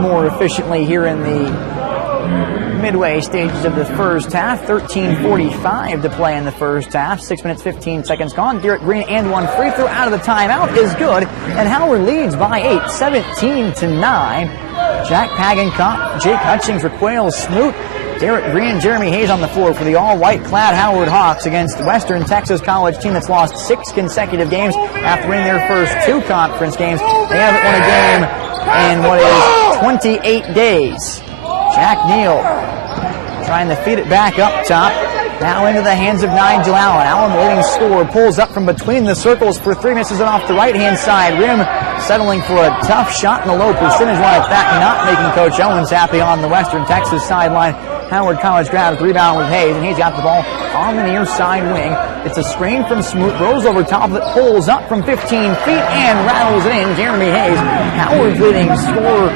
more efficiently here in the midway stages of the first half. 13:45 to play in the first half. 6 minutes, 15 seconds gone. Garrett Green and one free throw out of the timeout is good. And Howard leads by 8, 17-9. Jack Pagenkopf, Jake Hutchings, Raquel Smoot, Garrett Green and Jeremy Hayes on the floor for the all-white clad Howard Hawks against Western Texas College team that's lost 6 consecutive games after winning their first 2 conference games. They haven't won a game in what is 28 days. Jack Neal trying to feed it back up top. Now into the hands of Nigel Allen. Allen, the leading scorer, pulls up from between the circles for 3, misses it off the right-hand side rim, settling for a tough shot in the low percentage one at that, not making Coach Owens happy on the Western Texas sideline. Howard College grabs the rebound with Hayes, and Hayes got the ball on the near side wing. It's a screen from Smoot, rolls over top of it, pulls up from 15 feet, and rattles it in. Jeremy Hayes, Howard's leading scorer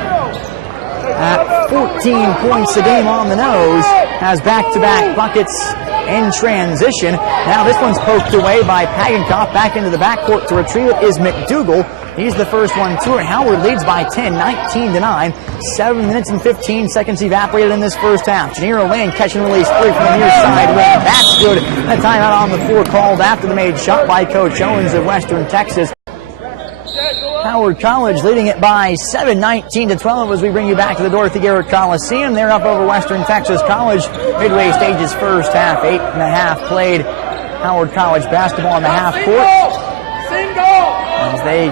at 14 points a game on the nose, has back-to-back buckets in transition. Now this one's poked away by Pagenkopf. Back into the backcourt to retrieve it is McDougal. He's the first one to it. Howard leads by 10, 19-9. 7 minutes and 15 seconds evaporated in this first half. Janiro Lane catch and release 3 from the near side wing. That's good. A timeout on the floor called after the made shot by Coach Owens of Western Texas. Howard College leading it by 7, 19-12 as we bring you back to the Dorothy Garrett Coliseum. They're up over Western Texas College. Midway stages first half, 8.5 played. Howard College basketball in the half court as they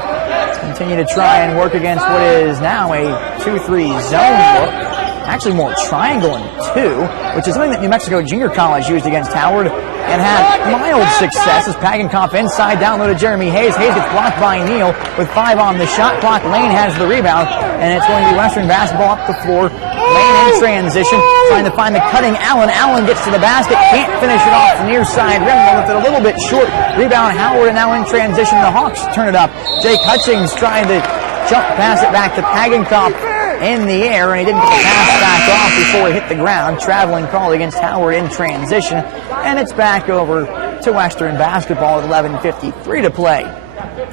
continue to try and work against what is now a 2-3 zone look. Actually more triangle and 2, which is something that New Mexico Junior College used against Howard and had mild success as Pagenkopf inside down low to Jeremy Hayes. Hayes gets blocked by Neal with 5 on the shot clock. Lane has the rebound, and it's going to be Western basketball up the floor. Lane in transition, trying to find the cutting Allen. Allen gets to the basket, can't finish it off the near side rim, but with it a little bit short. Rebound Howard, and now in transition, the Hawks turn it up. Jake Hutchings trying to jump pass it back to Pagenkopf in the air, and he didn't get the pass back off before he hit the ground. Traveling call against Howard in transition, and it's back over to Western basketball with 11:53 to play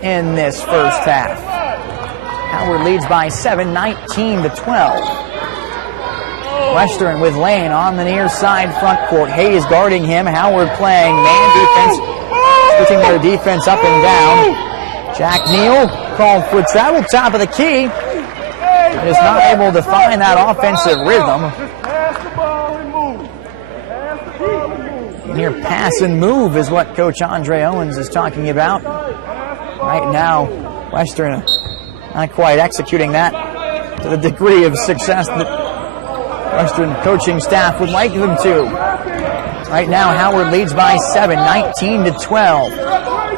in this first half. Howard leads by 7, 19-12. Western with Lane on the near side front court. Hayes guarding him. Howard playing man defense, switching their defense up and down. Jack Neal called for travel, top of the key. Is not able to find that offensive rhythm. Near pass and move is what Coach Andre Owens is talking about. Right now, Western not quite executing that to the degree of success that Western coaching staff would like them to. Right now, Howard leads by 7, 19-12.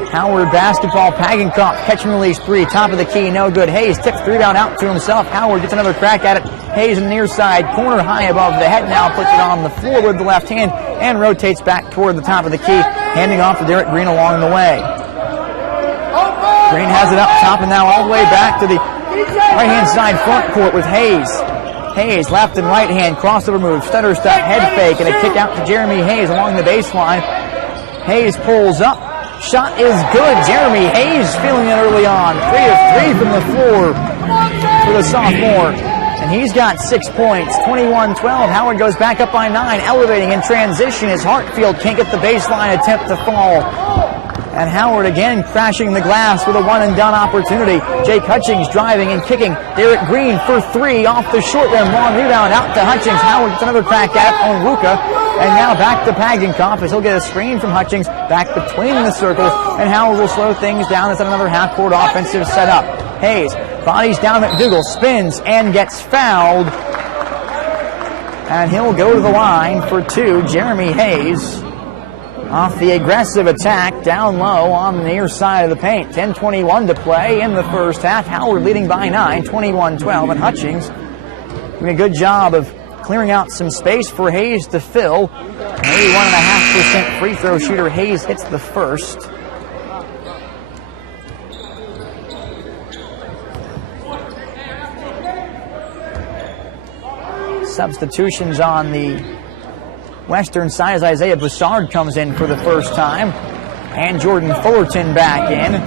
Howard basketball, Pagenkopf, catch and release 3, top of the key, no good. Hayes tips the rebound out to himself. Howard gets another crack at it. Hayes in the near side, corner high above the head, now puts it on the floor with the left hand and rotates back toward the top of the key, handing off to Derek Green along the way. Green has it up top and now all the way back to the right-hand side front court with Hayes. Hayes, left and right hand, crossover move, stutter step, head fake, and a kick out to Jeremy Hayes along the baseline. Hayes pulls up. Shot is good. Jeremy Hayes feeling it early on. 3 of 3 from the floor for the sophomore. And he's got 6 points. 21-12. Howard goes back up by 9. Elevating in transition as Hartfield can't get the baseline attempt to fall. And Howard again crashing the glass with a one-and-done opportunity. Jake Hutchings driving and kicking. Derek Green for 3 off the short rim. Long rebound out to Hutchings. Howard gets another crack at it on Ruka. And now back to Pagenkopf as he'll get a screen from Hutchings back between the circles. And Howard will slow things down as another half-court offensive setup. Hayes bodies down McDougal, spins and gets fouled. And he'll go to the line for 2. Jeremy Hayes off the aggressive attack down low on the near side of the paint. 10:21 to play in the first half. Howard leading by 9, 21-12. And Hutchings doing a good job of clearing out some space for Hayes to fill. 81.5% free throw shooter. Hayes hits the first. Substitutions on the Western side as Isaiah Boussard comes in for the first time. And Jordan Fullerton back in.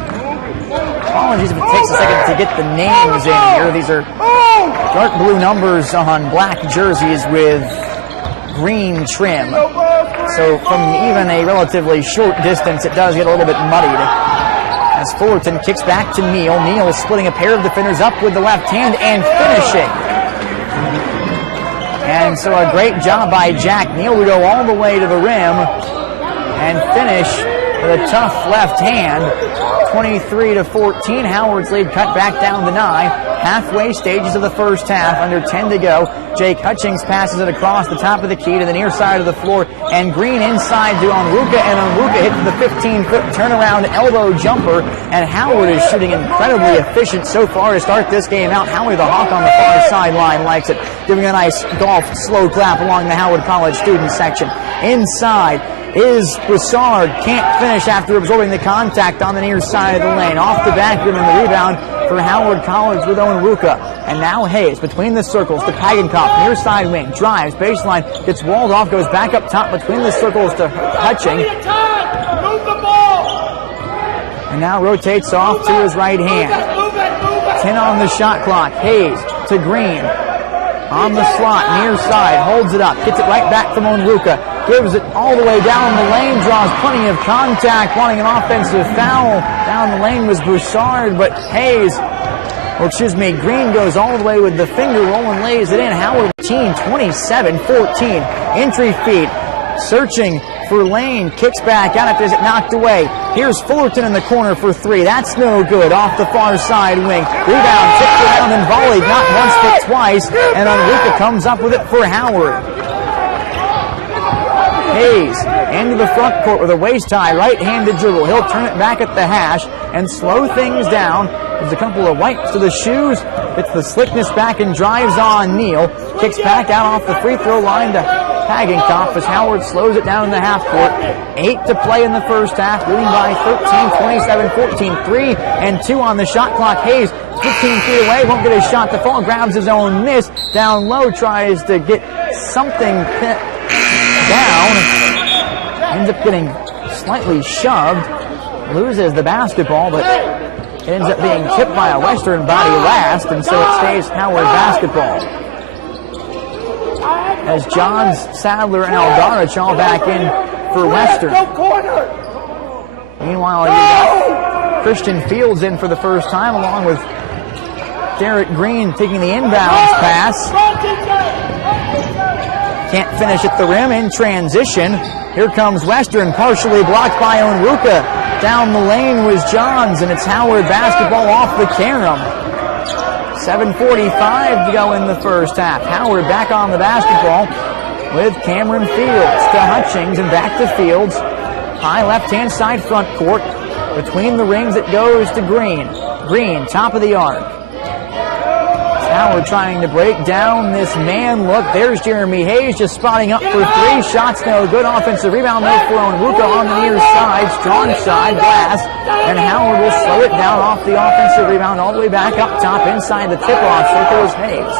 Apologies if it takes a second to get the names in here. These are dark blue numbers on black jerseys with green trim. So from even a relatively short distance, it does get a little bit muddied. As Fullerton kicks back to Neal. Neal splitting a pair of defenders up with the left hand and finishing. And so a great job by Jack Neal to go all the way to the rim and finish with a tough left hand. 23-14. Howard's lead cut back down to 9. Halfway stages of the first half, under 10 to go. Jake Hutchings passes it across the top of the key to the near side of the floor, and Green inside to Onwuka, and Onwuka hits the 15-foot turnaround elbow jumper, and Howard is shooting incredibly efficient so far to start this game out. Howie the Hawk on the far sideline likes it, giving a nice golf slow clap along the Howard College student section. Inside is Broussard, can't finish after absorbing the contact on the near side of the lane. Off the back rim and the rebound for Howard College with Onwuka. And now Hayes between the circles to Pagenkopf, near side wing, drives, baseline, gets walled off, goes back up top between the circles to Hutching. And now rotates off to his right hand. 10 on the shot clock. Hayes to Green. On the slot, near side, holds it up, gets it right back from Onwuka. Gives it all the way down the lane, draws plenty of contact, wanting an offensive foul. Down the lane was Broussard, but Green goes all the way with the finger roll and lays it in. Howard 27-14. Entry feed, searching for Lane, kicks back out after it knocked away. Here's Fullerton in the corner for 3. That's no good. Off the far side wing. Rebound, tipped around and volleyed, not once but twice. And Onwuka comes up with it for Howard. Hayes into the front court with a waist high right-handed dribble. He'll turn it back at the hash and slow things down. There's a couple of wipes to the shoes. Gets the slickness back and drives on Neal. Kicks back out off the free throw line to Pagenkopf as Howard slows it down in the half court. 8 to play in the first half, leading by 13, 27-14. 3 and 2 on the shot clock. Hayes 15 feet away, won't get a shot to fall, grabs his own miss. Down low, tries to get something down. Ends up getting slightly shoved. Loses the basketball, but it ends up being tipped by a Western body last, and so it stays Howard basketball. As Johns, Sadler, and Aldarich all back in for Western. Meanwhile, you got Christian Fields in for the first time, along with Derek Green taking the inbounds pass. Can't finish at the rim in transition. Here comes Western, partially blocked by Onwuka. Down the lane was Johns, and it's Howard basketball off the carom. 7:45 to go in the first half. Howard back on the basketball with Cameron Fields to Hutchings and back to Fields. High left-hand side front court. Between the rings it goes to Green. Green, top of the arc. Howard trying to break down this man look. There's Jeremy Hayes just spotting up for 3. Shots no good. Offensive rebound though for Onwuka on the near side. Strong side glass. And Howard will slow it down off the offensive rebound all the way back up top inside the tip-off circle is Hayes.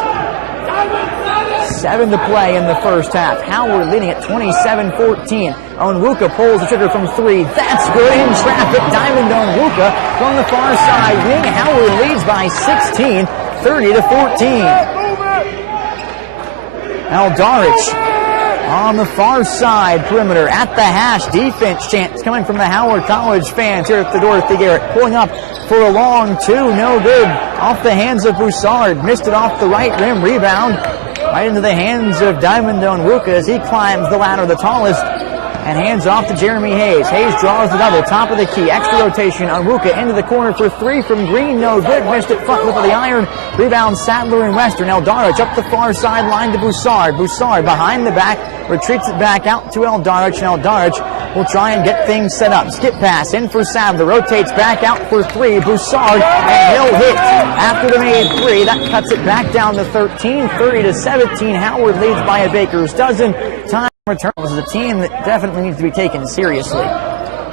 7 to play in the first half. Howard leading at 27-14. Onwuka pulls the trigger from 3. That's good in traffic. Diamond Onwuka from the far side wing. Howard leads by 16. 30-14. Aldarich on the far side perimeter at the hash. Defense chance coming from the Howard College fans here at the Dorothy Garrett. Pulling up for a long 2. No good. Off the hands of Broussard. Missed it off the right rim. Rebound right into the hands of Diamond Onwuka as he climbs the ladder, the tallest. And hands off to Jeremy Hayes. Hayes draws the double, top of the key, extra rotation. Onwuka into the corner for 3 from Green, no good. Missed it front with the iron. Rebound Sadler and Western. Aldarich up the far sideline to Broussard. Broussard behind the back, retreats it back out to Aldarich, and Aldarich will try and get things set up. Skip pass in for Sadler, rotates back out for 3. Broussard, and he'll hit after the made 3. That cuts it back down to 13, 30-17. Howard leads by a baker's dozen. Time return. This is a team that definitely needs to be taken seriously.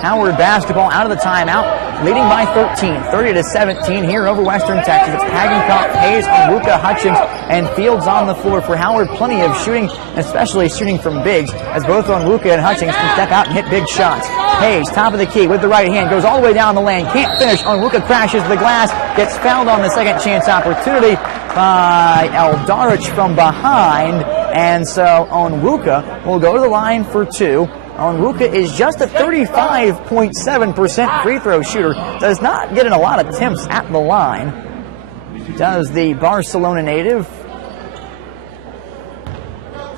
Howard basketball out of the timeout, leading by 13, 30-17 here over Western Texas. It's Pagenkopf, Hayes, Onwuka, Hutchings, and Fields on the floor for Howard. Plenty of shooting, especially shooting from bigs, as both Onwuka and Hutchings can step out and hit big shots. Hayes, top of the key with the right hand, goes all the way down the lane, can't finish. Onwuka crashes the glass, gets fouled on the second chance opportunity by Eldarich from behind, and so Onwuka will go to the line for two. Onwuka is just a 35.7% free throw shooter, does not get in a lot of attempts at the line. Does the Barcelona native.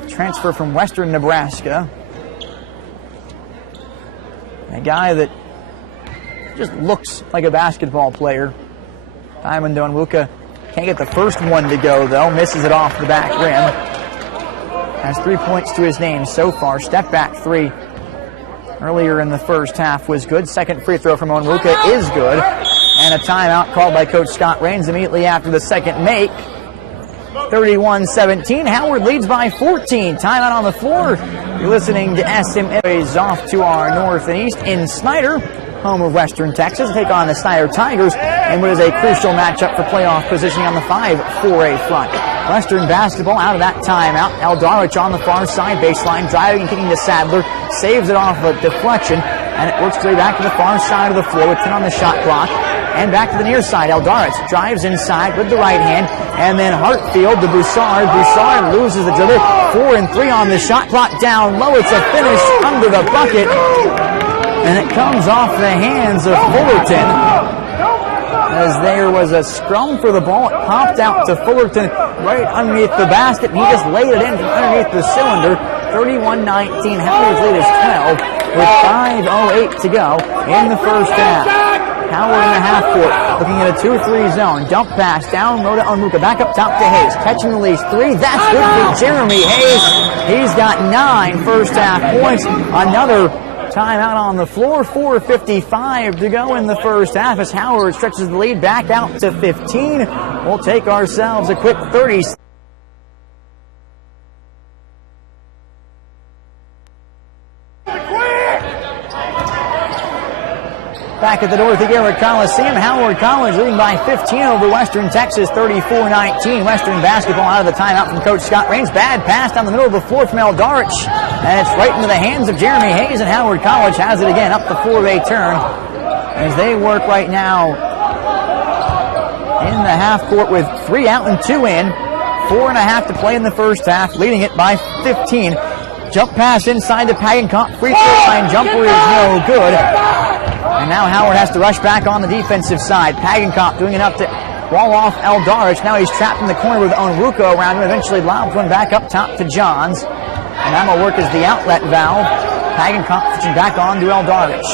Transfer from Western Nebraska. A guy that just looks like a basketball player. Diamond Onwuka can't get the first one to go, though. Misses it off the back rim. Has 3 points to his name so far. Step back three earlier in the first half was good. Second free throw from Onwuka is good. And a timeout called by Coach Scott Rains immediately after the second make. 31-17. Howard leads by 14. Timeout on the floor. You're listening to SM off to our north and east in Snyder, home of Western Texas, take on the Snyder Tigers in what is a crucial matchup for playoff positioning on the 5-4A front. Western basketball out of that timeout. Eldarich on the far side baseline, driving and kicking to Sadler, saves it off a deflection, and it works its way back to the far side of the floor with 10 on the shot clock. And back to the near side. Eldarich drives inside with the right hand, and then Hartfield to Broussard. Broussard loses the dribble. 4 and 3 on the shot clock, down low. It's a finish under the bucket, and it comes off the hands of Fullerton. As there was a scrum for the ball, it popped out to Fullerton right underneath the basket, and he just laid it in from underneath the cylinder. 31-19. Howard's lead is 12 with 5:08 to go in the first half. Howard in the half court, looking at a 2-3 zone. Dump pass down low to Onwuka. Back up top to Hayes. Catch and release three. That's good for Jeremy Hayes. He's got 9 first half points. Another timeout on the floor. 4:55 to go in the first half as Howard stretches the lead back out to 15. We'll take ourselves a quick 30. Back at the Dorothy Garrett Coliseum, Howard College leading by 15 over Western Texas, 34-19. Western basketball out of the timeout from Coach Scott Rains. Bad pass down the middle of the floor from Eldarich, and it's right into the hands of Jeremy Hayes, and Howard College has it again up the 4-way turn as they work right now in the half court with 3 out and 2 in. 4.5 to play in the first half, leading it by 15. Jump pass inside to Pagenkopf. Free throw line jumper is no good. And now Howard has to rush back on the defensive side. Pagenkopf doing enough to wall off Eldarich. Now he's trapped in the corner with Onwuka around him. Eventually lobs one back up top to Johns. And that'll work as the outlet valve. Pagenkopf switching back on to Eldarich.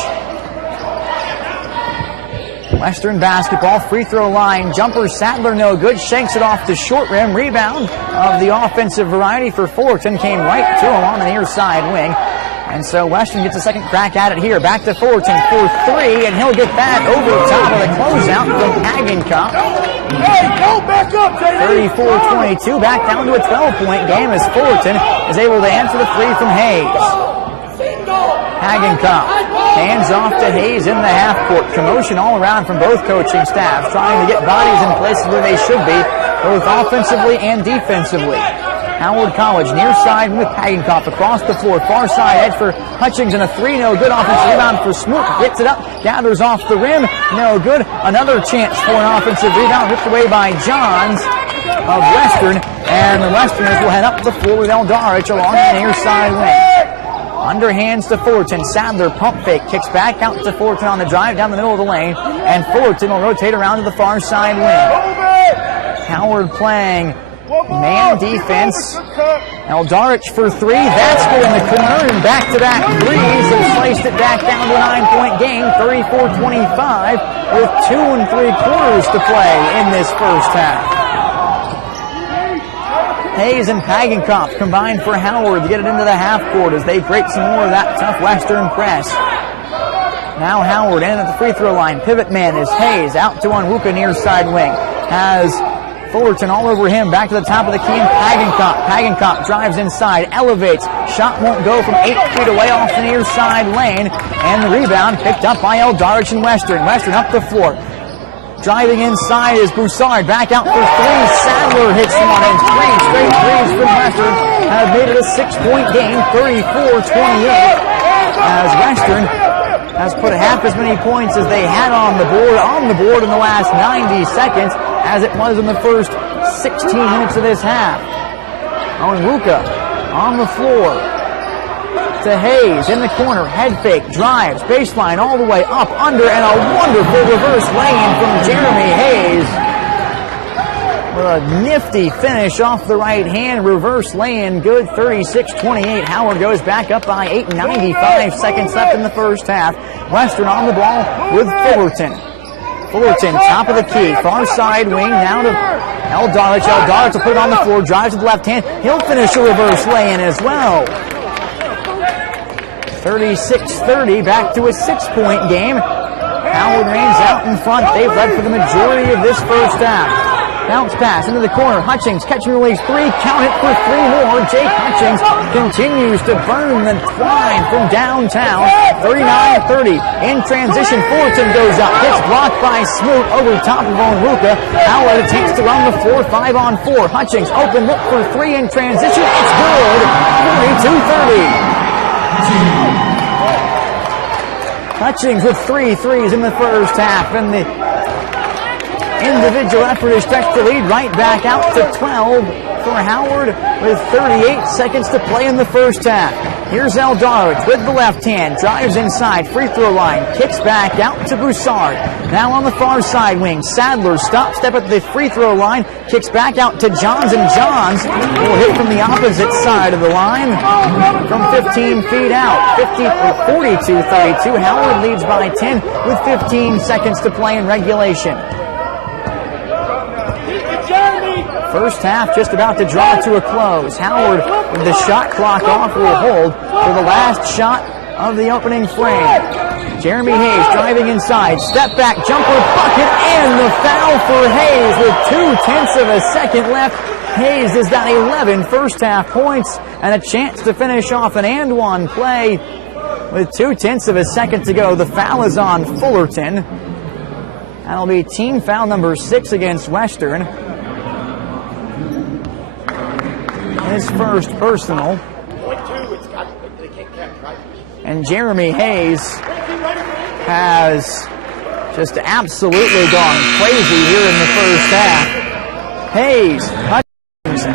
Western basketball, free throw line, jumper, Sadler no good, shanks it off the short rim, rebound of the offensive variety for Fullerton, came right to him on the near side wing. And so Western gets a second crack at it here, back to Fullerton for 3, and he'll get that over the top of the closeout from Pagenkopf. Hey, go back up, 34-22, back down to a 12-point game as Fullerton is able to answer the 3 from Hayes. Pagenkopf hands off to Hayes in the half court. Commotion all around from both coaching staffs, trying to get bodies in places where they should be, both offensively and defensively. Howard College near side with Pagenkopf across the floor. Far side edge for Hutchings and a 3, no good. Offensive rebound for Smoot. Gets it up, gathers off the rim, no good. Another chance for an offensive rebound ripped away by Johns of Western. And the Westerners will head up the floor with Eldarich along the near side wing. Underhands to Fullerton. Sadler pump fake, kicks back out to Fullerton on the drive down the middle of the lane. And Fullerton will rotate around to the far side wing. Howard playing man defense. Eldarich for 3. That's good in the corner, and back-to-back threes have sliced it back down to a 9-point game, 34-25, with 2 3/4 to play in this first half. Hayes and Pagenkopf combined for Howard to get it into the half court as they break some more of that tough Western press. Now Howard in at the free throw line. Pivot man is Hayes out to Onwuka near side wing. Has Fullerton all over him, back to the top of the key, and Pagenkopf drives inside, elevates, shot won't go from 8 feet away off the near side lane, and the rebound picked up by Eldarich and Western. Western up the floor. Driving inside is Broussard, back out for 3, Sadler hits one, and 3 straight threes from Western have made it a 6-point game, 34-28, as Western half as many points as they had on the board in the last 90 seconds as it was in the first 16 minutes of this half. Onwuka on the floor to Hayes in the corner, head fake, drives, baseline all the way up, under, and a wonderful reverse lay-in from Jeremy Hayes. With a nifty finish off the right hand, reverse lay-in, good, 36-28. Howard goes back up by 8, 95 seconds left in the first half. Western on the ball with Fullerton. Fullerton, top of the key, far side wing, now to Eldarich. Eldarich will put it on the floor, drives with the left hand. He'll finish a reverse lay-in as well. 36-30, back to a 6-point game. Howard reigns out in front. They've led for the majority of this first half. Bounce pass into the corner. Hutchings catching release three. Count it for three more. Jake Hutchings continues to burn the twine from downtown. 39-30. In transition, Fullerton goes up. Gets blocked by Smoot over top of Onwuka. Howard attempts to run the floor 5-on-4. Hutchings open look for three in transition. It's good. 42-30. Hutchings with 3 threes in the first half, and the individual effort has stretched the lead right back out to 12 for Howard with 38 seconds to play in the first half. Here's Eldarich with the left hand, drives inside, free throw line, kicks back out to Broussard. Now on the far side wing, Sadler stops, step at the free throw line, kicks back out to Johns, and Johns will hit from the opposite side of the line from 15 feet out. 42-32, Howard leads by 10 with 15 seconds to play in regulation. First half just about to draw to a close. Howard, with the shot clock off, will hold for the last shot of the opening frame. Jeremy Hayes driving inside, step back, jumper, bucket, and the foul for Hayes with 0.2 of a second left. Hayes has got 11 first half points and a chance to finish off an and-one play with 0.2 of a second to go. The foul is on Fullerton. That'll be team foul number 6 against Western. His first personal. And Jeremy Hayes has just absolutely gone crazy here in the first half. Hayes, Hutchings,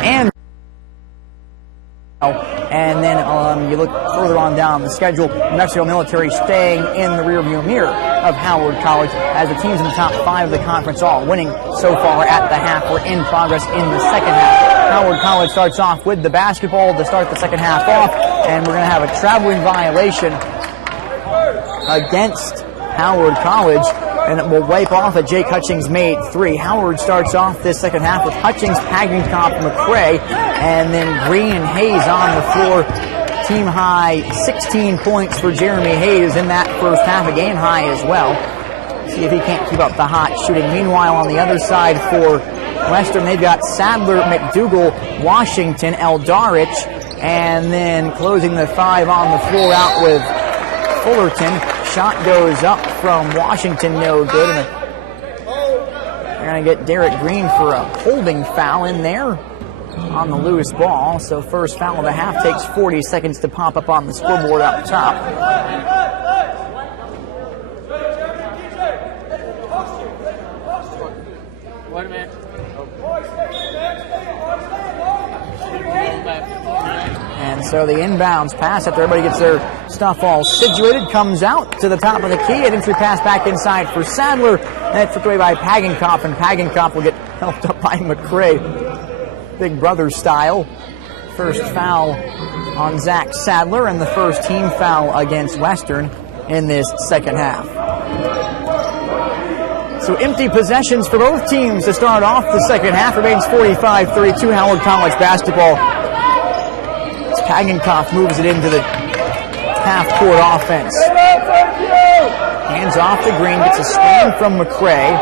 and then you look further on down the schedule, New Mexico Military staying in the rearview mirror of Howard College as the teams in the top 5 of the conference all winning so far at the half. We're in progress in the second half. Howard College starts off with the basketball to start the second half off, and we're going to have a traveling violation against Howard College, and it will wipe off a Jake Hutchings made 3. Howard starts off this second half with Hutchings, Pagenkopf, McCray, and then Green and Hayes on the floor. Team high 16 points for Jeremy Hayes in that first half, a game high as well. See if he can't keep up the hot shooting. Meanwhile, on the other side for Western, they've got Sadler, McDougal, Washington, Eldarich, and then closing the 5 on the floor out with Fullerton. Shot goes up from Washington, no good. And they're going to get Derek Green for a holding foul in there on the loose ball. So first foul of the half takes 40 seconds to pop up on the scoreboard up top. Wait a minute. And so the inbounds pass after everybody gets their stuff all situated comes out to the top of the key. An entry pass back inside for Sadler, and it's took away by Pagenkopf, and Pagenkopf will get helped up by McCray, Big Brother style. First foul on Zach Sadler, and the first team foul against Western in this second half. So empty possessions for both teams to start off the second half. Remains 45-32 Howard College basketball. As Pagenkopf moves it into the half-court offense. Hands off to Green, gets a screen from McCray.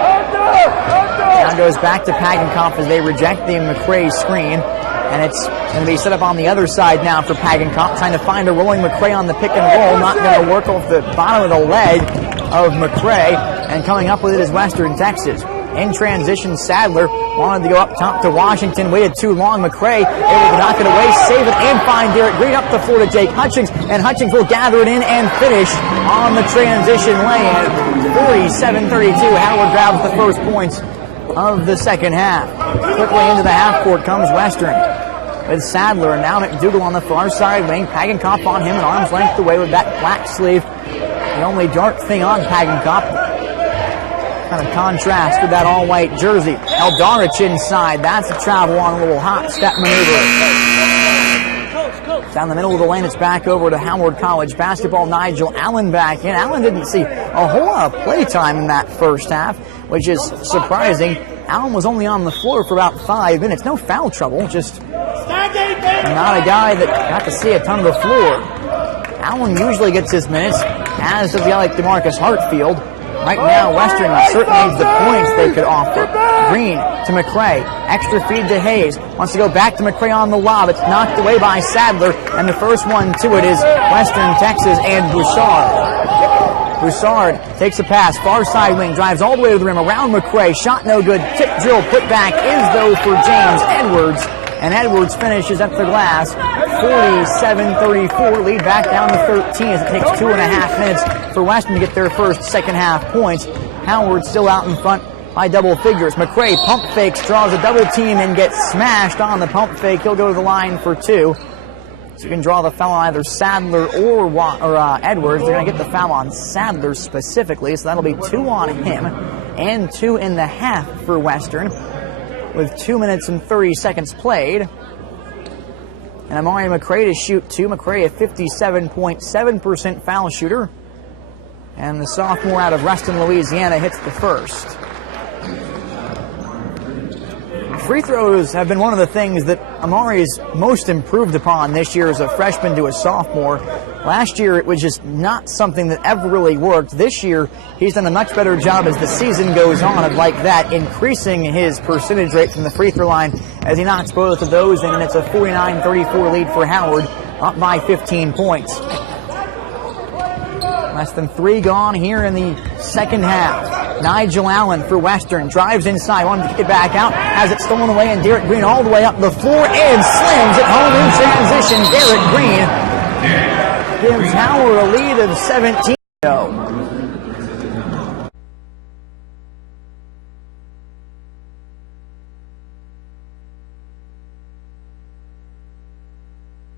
Now goes back to Pagenkopf as they reject the McCray screen. And it's going to be set up on the other side now for Pagenkopf, trying to find a rolling McCray on the pick and roll. Not going to work off the bottom of the leg of McCray. And coming up with it is Western Texas. In transition, Sadler wanted to go up top to Washington, waited too long. McCray able to knock it away, save it, and find Derek Green up the floor to Jake Hutchings, and Hutchings will gather it in and finish on the transition lay-in. 47-32, Howard grabs the first points of the second half. Quickly into the half court comes Western with Sadler, and now McDougal on the far side wing. Pagenkopf on him, an arm's length away with that black sleeve. The only dark thing on Pagenkopf. Kind of contrast with that all-white jersey. Eldarich inside. That's a travel on a little hot step maneuver. Down the middle of the lane, it's back over to Howard College basketball. Nigel Allen back in. Allen didn't see a whole lot of play time in that first half, which is surprising. Allen was only on the floor for about 5 minutes. No foul trouble, just not a guy that got to see a ton of the floor. Allen usually gets his minutes, as does the guy like DeMarcus Hartfield. Right now, Western certainly needs the points they could offer. Green to McCray. Extra feed to Hayes. Wants to go back to McCray on the lob. It's knocked away by Sadler, and the first one to it is Western Texas and Broussard. Broussard takes a pass. Far side wing. Drives all the way to the rim. Around McCray. Shot no good. Tip drill. Put back is, though, for James Edwards. And Edwards finishes at the glass. 47-34, lead back down to 13 as it takes 2.5 minutes for Western to get their first second half points. Howard still out in front by double figures. McCray pump fakes, draws a double team, and gets smashed on the pump fake. He'll go to the line for 2. So you can draw the foul on either Sadler or Edwards. They're going to get the foul on Sadler specifically, so that'll be 2 on him and 2 in the half for Western with 2 minutes and 30 seconds played. And Amari McCray to shoot 2. McCray a 57.7% foul shooter. And the sophomore out of Reston, Louisiana hits the first. Free throws have been one of the things that Amari's most improved upon this year as a freshman to a sophomore. Last year it was just not something that ever really worked. This year he's done a much better job as the season goes on of like that, increasing his percentage rate from the free throw line as he knocks both of those in, and it's a 49-34 lead for Howard, up by 15 points. Less than 3 gone here in the second half. Nigel Allen for Western drives inside, wanted to kick it back out, has it stolen away, and Derek Green all the way up the floor and slams it home in transition. Derek Green gives Howard a lead of 17.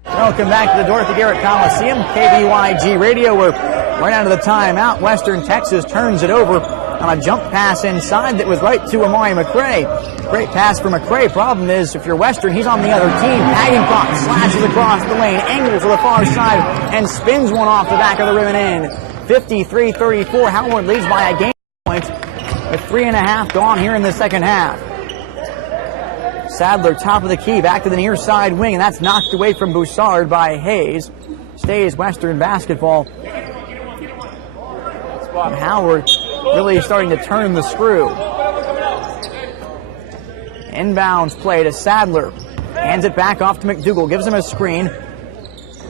Welcome back to the Dorothy Garrett Coliseum, KBYG Radio. We're right out of the timeout. Western Texas turns it over on a jump pass inside that was right to Amari McCray. Great pass for McCray. Problem is, if you're Western, he's on the other team. Pagenkopf slashes across the lane, angles to the far side, and spins one off the back of the rim and in. 53-34. Howard leads by a game point with 3.5 gone here in the second half. Sadler, top of the key, back to the near side wing, and that's knocked away from Broussard by Hayes. Stays Western basketball. And Howard really starting to turn the screw. Inbounds play to Sadler. Hands it back off to McDougal. Gives him a screen.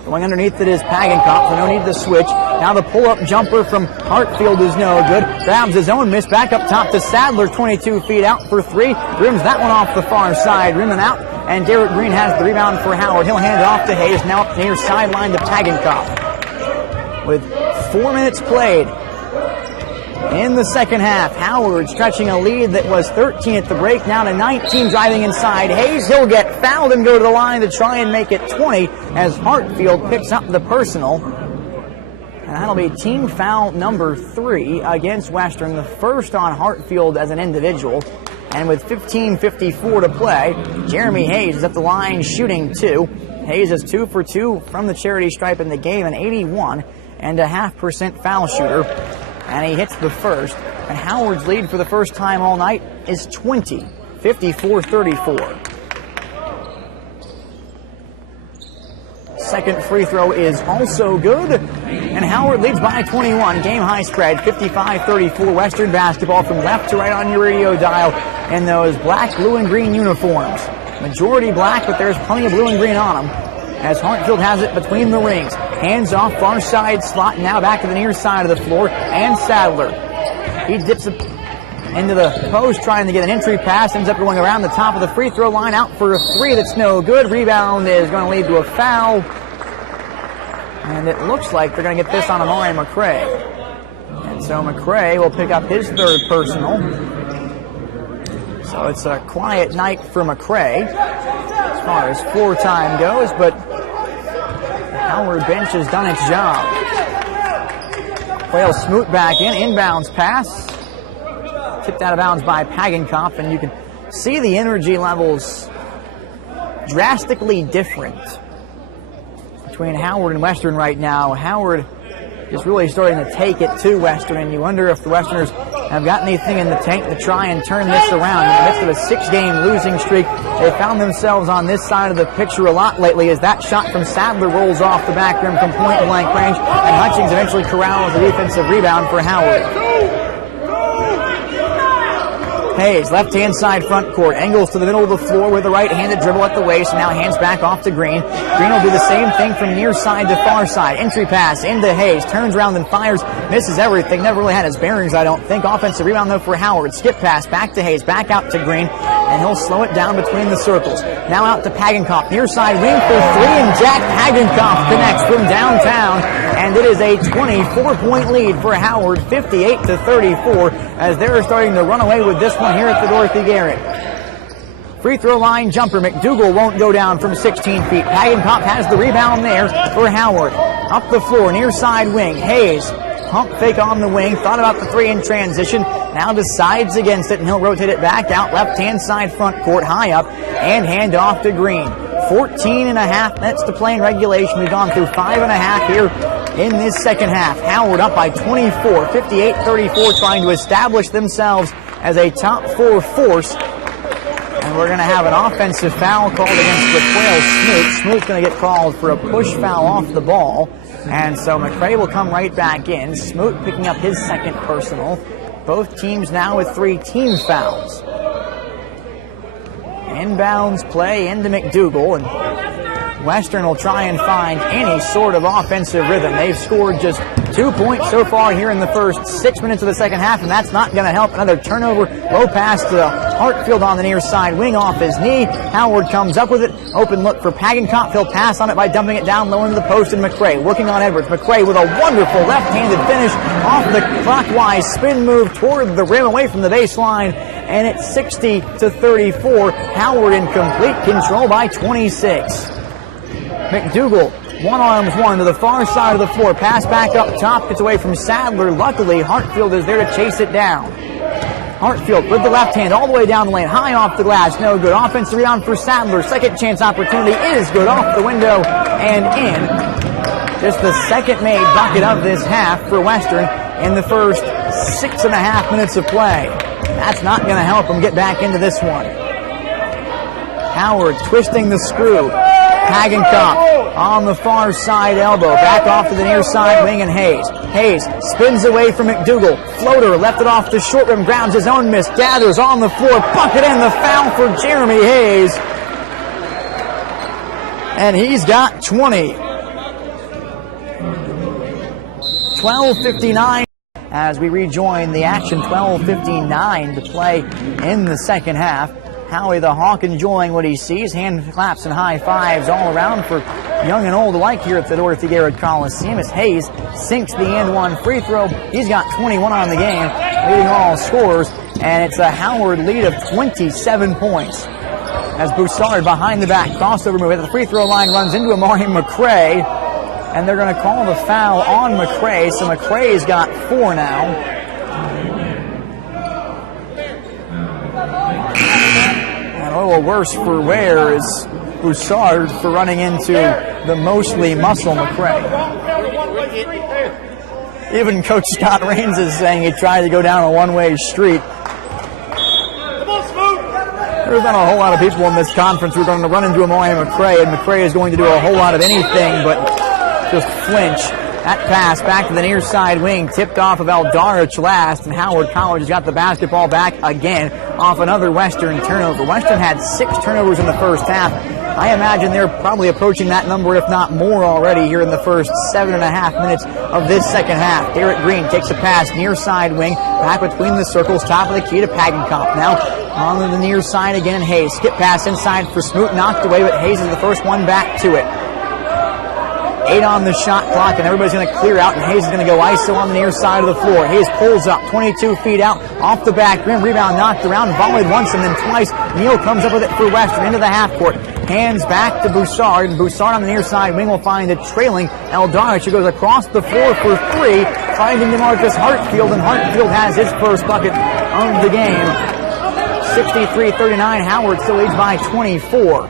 Going underneath it is Pagenkopf, so no need to switch. Now the pull-up jumper from Hartfield is no good. Grabs his own miss. Back up top to Sadler, 22 feet out for 3. Rims that one off the far side. Rimming out, and Derek Green has the rebound for Howard. He'll hand it off to Hayes. Now up the near sideline to Pagenkopf. With 4 minutes played in the second half, Howard stretching a lead that was 13 at the break, now to 19, driving inside. Hayes, he'll get fouled and go to the line to try and make it 20 as Hartfield picks up the personal. And that'll be team foul number 3 against Western, the first on Hartfield as an individual. And with 15:54 to play, Jeremy Hayes is at the line shooting 2. Hayes is 2 for 2 from the charity stripe in the game, an 81.5% foul shooter. And he hits the first. And Howard's lead for the first time all night is 20, 54-34. Second free throw is also good. And Howard leads by 21. Game high spread, 55-34. Western basketball from left to right on your radio dial in those black, blue, and green uniforms. Majority black, but there's plenty of blue and green on them. As Hartfield has it between the rings. Hands off, far side slot, now back to the near side of the floor, and Sadler. He dips it into the post, trying to get an entry pass, ends up going around the top of the free throw line, out for a three that's no good. Rebound is going to lead to a foul. And it looks like they're going to get this on Amari McCray. And so McCray will pick up his third personal. So it's a quiet night for McCray as far as floor time goes, but the Howard bench has done its job. Quayle Smoot back in, inbounds pass. Tipped out of bounds by Pagenkopf, and you can see the energy levels drastically different between Howard and Western right now. Howard is really starting to take it to Western, and you wonder if the Westerners have got anything in the tank to try and turn this around. In the midst of a 6-game losing streak, they found themselves on this side of the picture a lot lately as that shot from Sadler rolls off the back rim from point-blank range, and Hutchings eventually corrals the defensive rebound for Howard. Hayes, left-hand side front court, angles to the middle of the floor with a right-handed dribble at the waist, and now hands back off to Green. Green will do the same thing from near side to far side. Entry pass into Hayes, turns around and fires, misses everything, never really had his bearings, I don't think. Offensive rebound, though, for Howard. Skip pass, back to Hayes, back out to Green, and he'll slow it down between the circles. Now out to Pagenkopf, near side wing for three, and Jack Pagenkopf connects from downtown, and it is a 24-point lead for Howard, 58-34, as they're starting to run away with this one here at the Dorothy Garrett. Free throw line jumper. McDougal won't go down from 16 feet. Pagenkopf has the rebound there for Howard. Up the floor, near side wing. Hayes, pump fake on the wing. Thought about the three in transition. Now decides against it, and he'll rotate it back out. Left-hand side front court, high up, and hand off to Green. 14 and a half minutes to play in regulation. We've gone through 5.5 here in this second half. Howard up by 24, 58-34, trying to establish themselves as a top four force. And we're going to have an offensive foul called against Quayle Smoot. Smoot's going to get called for a push foul off the ball. And so McCray will come right back in. Smoot picking up his second personal. Both teams now with 3 team fouls. Inbounds play into McDougal, and Western will try and find any sort of offensive rhythm. They've scored just 2 points so far here in the first 6 minutes of the second half, and that's not going to help. Another turnover, low pass to Hartfield on the near side wing off his knee. Howard comes up with it. Open look for Pagenkopf. He'll pass on it by dumping it down low into the post, and McCray working on Edwards. McCray with a wonderful left-handed finish off the clockwise spin move toward the rim away from the baseline, and it's 60-34. Howard in complete control by 26. McDougal, one arms one to the far side of the floor. Pass back up top, gets away from Sadler. Luckily, Hartfield is there to chase it down. Hartfield with the left hand all the way down the lane. High off the glass, no good. Offensive rebound for Sadler. Second chance opportunity is good, off the window and in. Just the second made bucket of this half for Western in the first 6.5 minutes of play. That's not going to help them get back into this one. Howard twisting the screw. Pagenkopf on the far side elbow. Back off to the near side wing, and Hayes. Hayes spins away from McDougal. Floater left it off the short rim. Grounds his own miss. Gathers on the floor. Bucket and the foul for Jeremy Hayes. And he's got 20. 12:59 as we rejoin the action. 12:59 to play in the second half. Howie the Hawk enjoying what he sees. Hand claps and high fives all around for young and old alike here at the Dorothy Garrett Coliseum as Hayes sinks the and one free throw. He's got 21 on the game, leading all scorers, and it's a Howard lead of 27 points. As Broussard behind the back, crossover move at the free throw line, runs into Amari McCray, and they're going to call the foul on McCray, so McCray's got 4 now. A little worse for wear is Broussard for running into the mostly muscle McCray. Even Coach Scott Rains is saying he tried to go down a one-way street. There's not a whole lot of people in this conference who are going to run into Amari McCray, and McCray is going to do a whole lot of anything but just flinch. That pass back to the near side wing, tipped off of Eldarich last, and Howard College has got the basketball back again off another Western turnover. Western had 6 turnovers in the first half. I imagine they're probably approaching that number, if not more already, here in the first 7.5 minutes of this second half. Garrett Green takes a pass near side wing, back between the circles, top of the key to Pagenkopf. Now on the near side again, Hayes. Skip pass inside for Smoot, knocked away, but Hayes is the first one back to it. 8 on the shot clock, and everybody's going to clear out, and Hayes is going to go ISO on the near side of the floor. Hayes pulls up, 22 feet out, off the back rim, rebound knocked around, volleyed once and then twice. Neal comes up with it for Western into the half court. Hands back to Boussard, and Boussard on the near side wing will find a trailing Eldarich, who goes across the floor for 3, finding DeMarcus Hartfield, and Hartfield has his first bucket of the game. 63-39, Howard still leads by 24.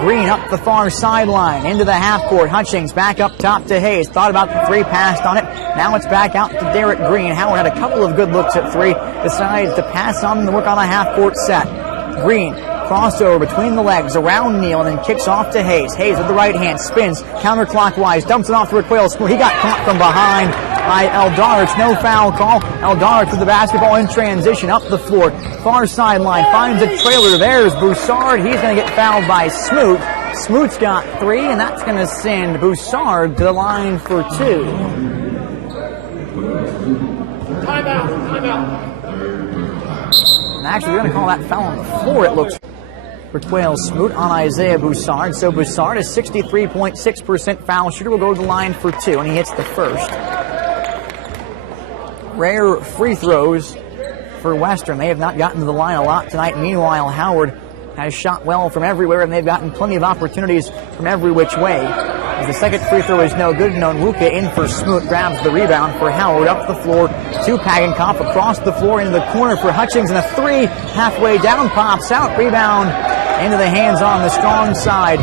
Green up the far sideline, into the half court. Hutchings back up top to Hayes. Thought about the 3, passed on it. Now it's back out to Derek Green. Howard had a couple of good looks at 3. Decides to pass on and work on a half court set. Green, crossover between the legs, around Neal, and then kicks off to Hayes. Hayes with the right hand, spins counterclockwise, dumps it off to Raquel Smoot. He got caught from behind by Eldarich. No foul call. Eldarich with the basketball in transition up the floor. Far sideline, finds a trailer. There's Boussard. He's going to get fouled by Smoot. Smoot's got 3, and that's going to send Boussard to the line for 2. Timeout. And actually, we're going to call that foul on the floor, it looks. Raquel Smoot on Isaiah Boussard. So Boussard is 63.6% foul shooter. Will go to the line for 2, and he hits the first. Rare free throws for Western. They have not gotten to the line a lot tonight. Meanwhile, Howard has shot well from everywhere, and they've gotten plenty of opportunities from every which way. As the second free throw is no good, Onwuka in for Smoot, grabs the rebound for Howard up the floor to Pagenkopf, across the floor into the corner for Hutchings, and a 3 halfway down, pops out, rebound into the hands on the strong side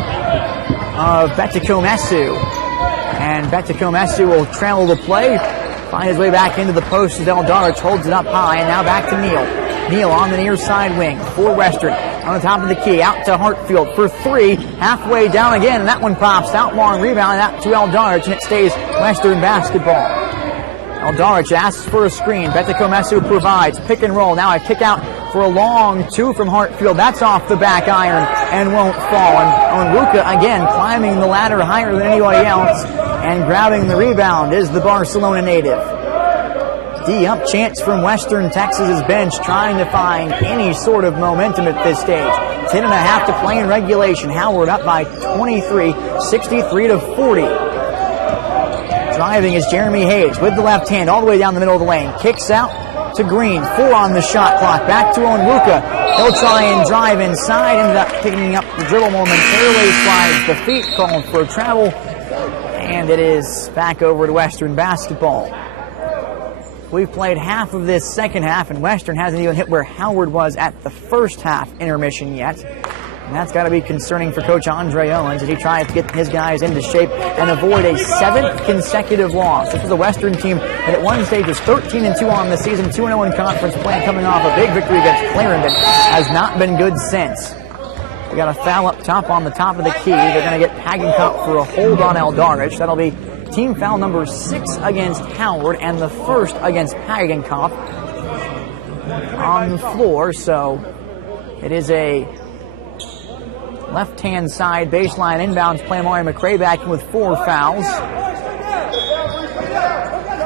of Betikomesu. And Betikomesu will trail the play, find his way back into the post as Eldarich holds it up high, and now back to Neal. Neal on the near side wing for Western. On the top of the key, out to Hartfield for 3, halfway down again, and that one pops out, long rebound out to Eldarich, and it stays Western basketball. Eldarich asks for a screen. Betikomesu provides. Pick and roll. Now a kick out for a long 2 from Hartfield. That's off the back iron and won't fall. And Onwuka again climbing the ladder higher than anybody else and grabbing the rebound is the Barcelona native. D-up chance from Western Texas's bench, trying to find any sort of momentum at this stage. 10.5 to play in regulation. Howard up by 23, 63-40. Driving is Jeremy Hayes with the left hand all the way down the middle of the lane. Kicks out to Green. 4 on the shot clock. Back to Onwuka. He'll try and drive inside. Ended up picking up the dribble momentarily. Slides the feet. Called for travel. And it is back over to Western basketball. We've played half of this second half, and Western hasn't even hit where Howard was at the first half intermission yet. And that's got to be concerning for Coach Andre Owens as he tries to get his guys into shape and avoid a 7th consecutive loss. This was a Western team that at one stage was 13-2 on the season, 2-0 in conference play, coming off a big victory against Clarendon. Has not been good since. We got a foul up top on the top of the key. They're going to get Pagenkopf for a hold on Eldarich. That'll be team foul number 6 against Howard and the first against Pagenkopf on the floor. So it is a left-hand side baseline inbounds play. Amari McCray back in with 4 fouls.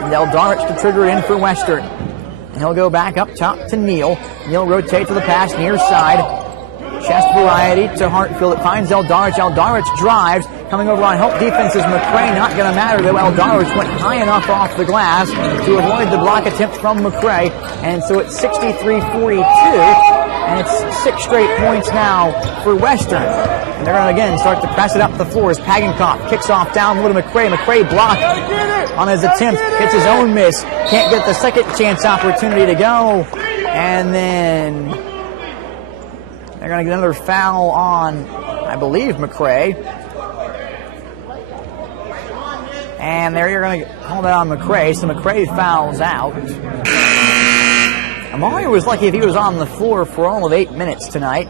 And Eldarich to trigger it in for Western. And he'll go back up top to Neal. Neal rotates to the pass near side. Chest variety to Hartfield. It finds Eldarich. Eldarich drives. Coming over on help defense is McCray. Not going to matter though. Eldarich went high enough off the glass to avoid the block attempt from McCray. And so it's 63-42. And it's 6 straight points now for Western. And they're going to again start to press it up the floor as Pagenkopf kicks off down low to McCray. McCray blocked on his attempt. Gets his own miss. Can't get the second chance opportunity to go. And then they're going to get another foul on, I believe, McCray. And they're going to call that on McCray, so McCray fouls out. Amari was lucky if he was on the floor for all of 8 minutes tonight.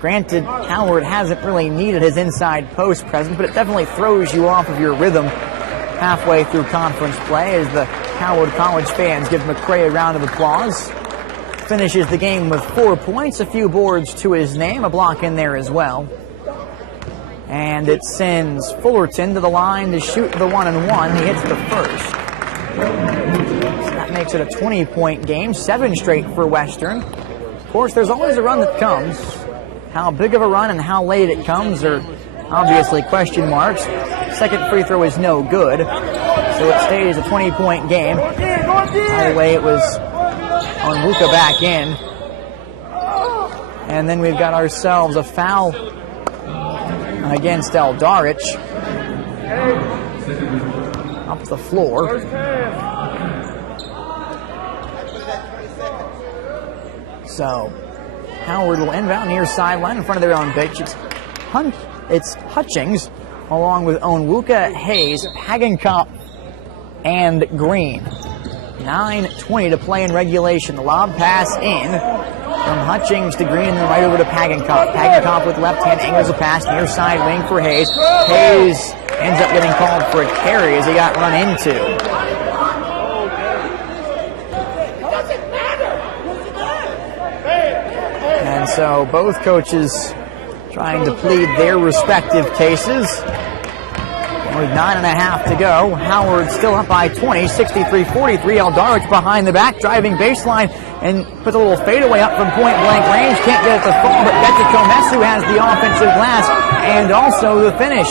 Granted, Howard hasn't really needed his inside post presence, but it definitely throws you off of your rhythm halfway through conference play as the Howard College fans give McCray a round of applause. finishes the game with 4 points, a few boards to his name, a block in there as well. And it sends Fullerton to the line to shoot the 1-and-1. He hits the first. So that makes it a 20-point game, 7 straight for Western. Of course, there's always a run that comes. How big of a run and how late it comes are obviously question marks. Second free throw is no good, so it stays a 20-point game. By the way, it was Onwuka back in. And then we've got ourselves a foul against Eldaric. Up the floor. So Howard will inbound near sideline in front of their own bench. It's Hutchings along with Onwuka, Hayes, Hagenkopf, and Green. 9:20 to play in regulation. The lob pass in from Hutchings to Green and then right over to Hagenkopf. Hagenkopf with left hand angles a pass near side wing for Hayes. Hayes ends up getting called for a carry as he got run into. And so both coaches trying to plead their respective cases. With 9.5 to go, Howard still up by 20, 63-43. Eldaric behind the back, driving baseline, and puts a little fadeaway up from point-blank range. Can't get it to fall, but Betiko Mesu has the offensive glass and also the finish.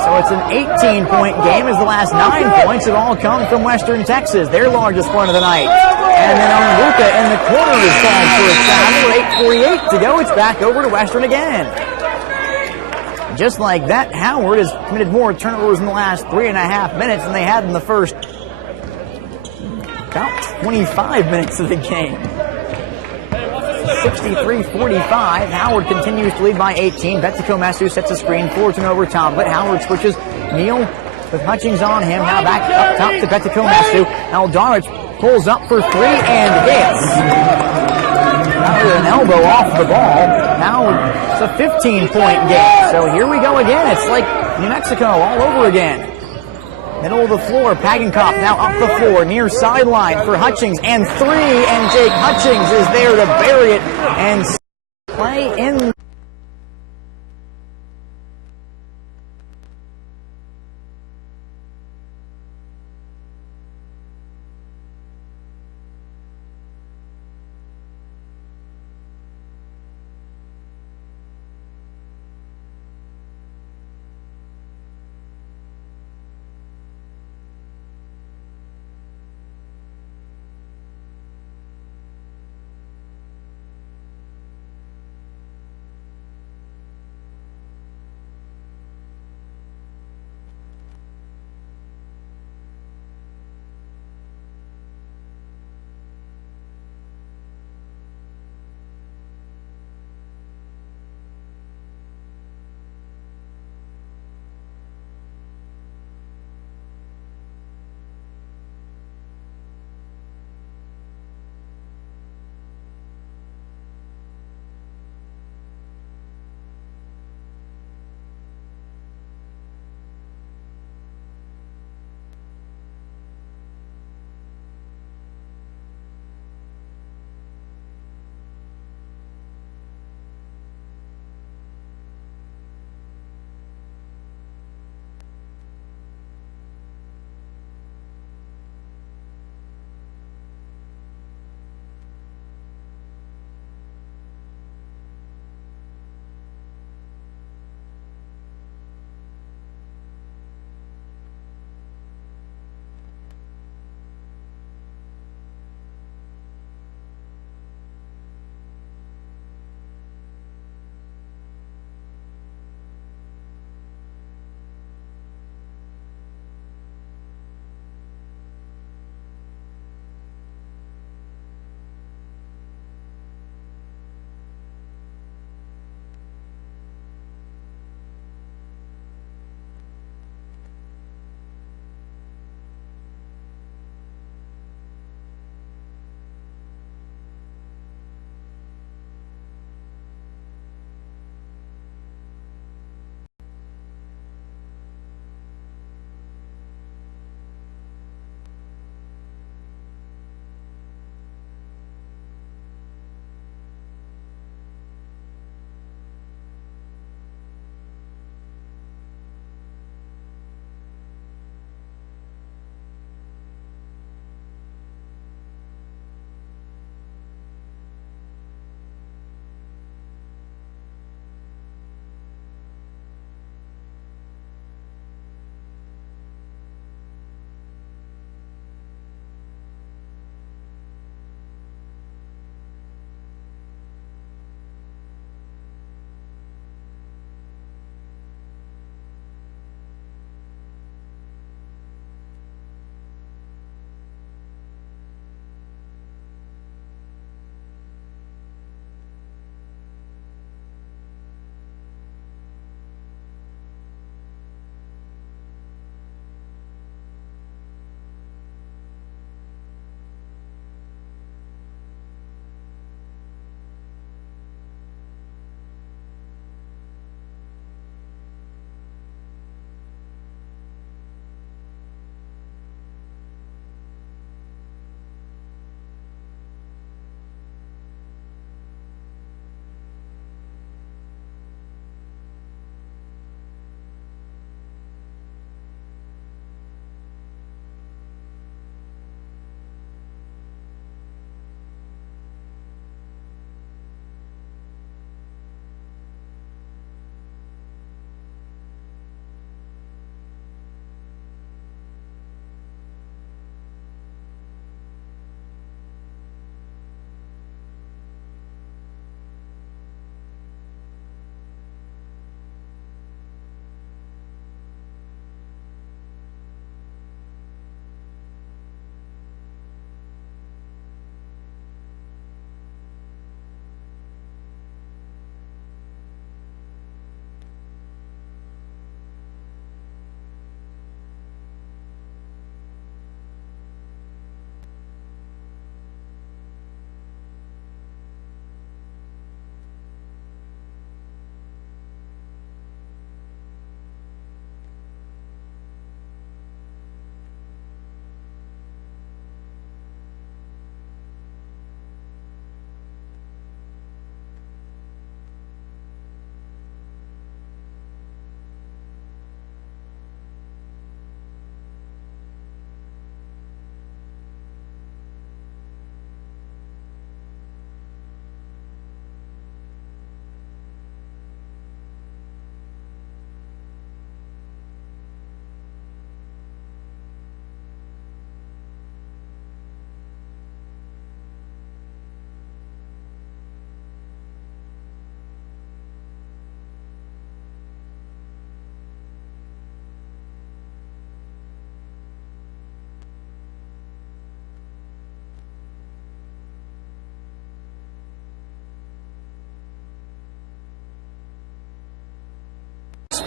So it's an 18-point game as the last 9 points have all come from Western Texas, their largest point of the night. And then Onwuka in the corner is called for a foul. 8:48 to go. It's back over to Western again. Just like that, Howard has committed more turnovers in the last 3.5 minutes than they had in the first about 25 minutes of the game. 63-45. Howard continues to lead by 18. Betiko Mesu sets a screen. Fullerton over Tomlin. Howard switches. Neal with Hutchings on him. Now back up top to Betiko Mesu. Eldaric pulls up for 3 and hits. Now with an elbow off the ball. Now it's a 15-point game. So here we go again. It's like New Mexico all over again. Middle of the floor, Hagenkopf now up the floor, near sideline for Hutchings, and 3, and Jake Hutchings is there to bury it and play in.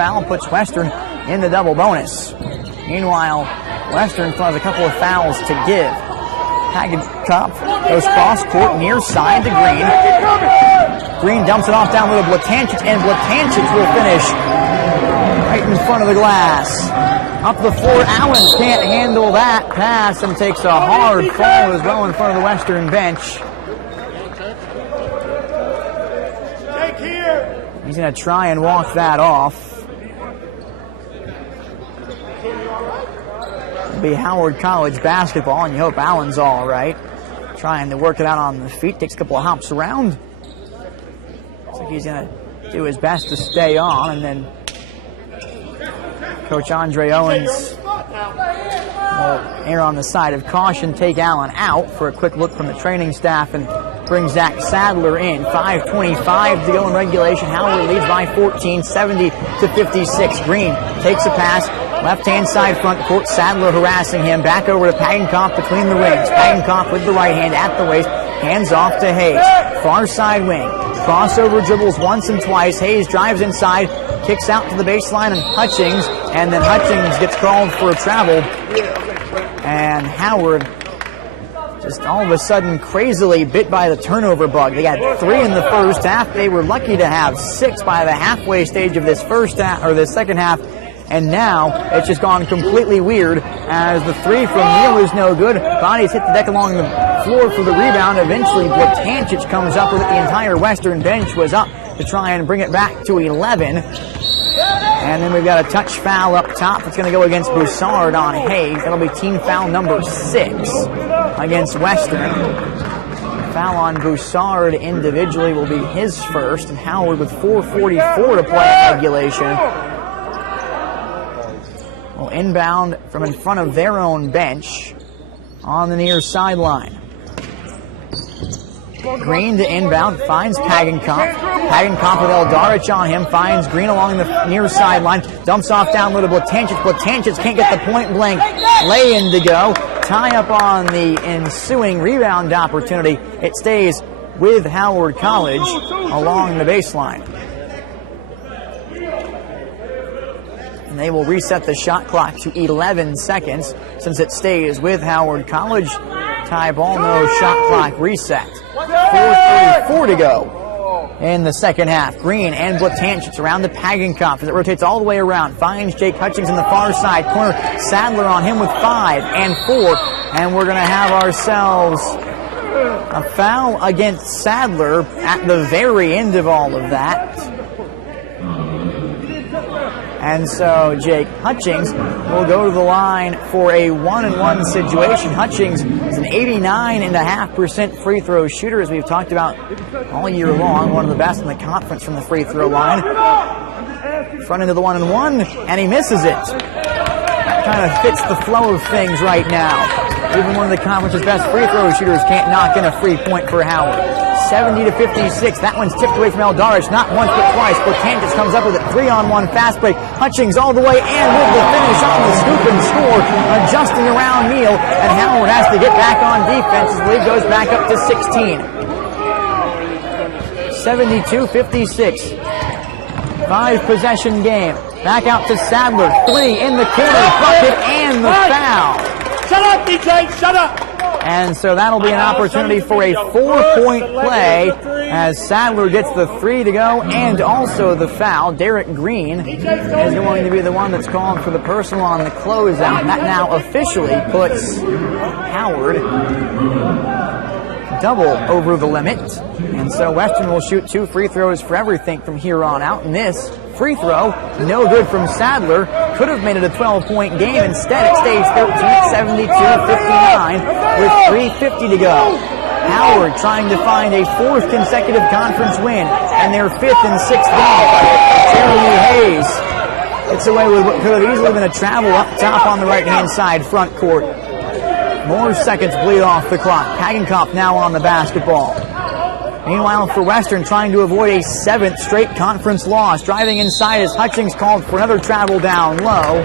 foul puts Western in the double bonus. Meanwhile, Western still has a couple of fouls to give. Hagenkamp goes cross court near side to Green. Green dumps it off down low to Blatancic, and Blatancic will finish right in front of the glass. Up the floor, Allen can't handle that pass and takes a hard fall as well in front of the Western bench. He's going to try and walk that off. It'll be Howard College basketball, and you hope Allen's all right. Trying to work it out on the feet, takes a couple of hops around. Looks like he's going to do his best to stay on, and then Coach Andre Owens will err on the side of caution, take Allen out for a quick look from the training staff, and bring Zach Sadler in. 5:25 to go in regulation. Howard leads by 14, 70-56. Green takes a pass, left-hand side front court. Sadler harassing him. Back over to Pagenkamp between the rings. Pagenkamp with the right hand at the waist. Hands off to Hayes. Far side wing. Crossover dribbles once and twice. Hayes drives inside, kicks out to the baseline, and Hutchings. And then Hutchings gets called for a travel. And Howard just all of a sudden crazily bit by the turnover bug. They had 3 in the first half. They were lucky to have 6 by the halfway stage of this first half, or the second half. And now it's just gone completely weird as the 3 from Neal is no good. Bodies hit the deck along the floor for the rebound. Eventually, Blatancic comes up with it. The entire Western bench was up to try and bring it back to 11. And then we've got a touch foul up top. It's going to go against Broussard on Hayes. That'll be team foul number 6 against Western. Foul on Broussard individually will be his first. And Howard with 4:44 to play in regulation will inbound from in front of their own bench on the near sideline. Green to inbound, finds Pagenkamp. Pagenkamp with Eldarich on him, finds Green along the near sideline, dumps off down low to Blatancic. Blatancic can't get the point blank lay-in to go. Tie up on the ensuing rebound opportunity. It stays with Howard College along the baseline. And they will reset the shot clock to 11 seconds since it stays with Howard College. Tie ball, no shot clock reset. 4:34 to go in the second half. Green and Blatancic around the Pagenkamp as it rotates all the way around. Finds Jake Hutchings in the far side corner. Sadler on him with 5 and 4. And we're going to have ourselves a foul against Sadler at the very end of all of that. And so Jake Hutchings will go to the line for a 1-and-1 situation. Hutchings is an 89.5% free throw shooter, as we've talked about all year long. One of the best in the conference from the free throw line. Front into the 1-and-1, and he misses it. That kind of fits the flow of things right now. Even one of the conference's best free throw shooters can't knock in a free point for Howard. 70-56. That one's tipped away from Eldarich, not once but twice. Blatancic comes up with a 3-on-1 fast break. Hutchings all the way and with the finish on the scoop and score, adjusting around Neal, and Howard has to get back on defense as the lead goes back up to 16. 72-56. 5-possession game. Back out to Sadler. 3 in the corner, bucket and the foul. Shut up, DJ! Shut up! And so that'll be an opportunity for a 4-point play as Sadler gets the 3 to go and also the foul. Derek Green is going to be the one that's called for the personal on the closeout. That now officially puts Howard double over the limit. And so Western will shoot 2 free throws for everything from here on out. And this free throw, no good from Sadler. Could have made it a 12-point game. Instead, it stays 13, 72-59 with 3:50 to go. Howard trying to find a 4th consecutive conference win and their 5th and 6th game. Jeremy Hayes gets away with what could have easily been a travel up top on the right-hand side front court. More seconds bleed off the clock. Pagenkamp now on the basketball. Meanwhile, for Western, trying to avoid a 7th straight conference loss. Driving inside as Hutchings called for another travel down low.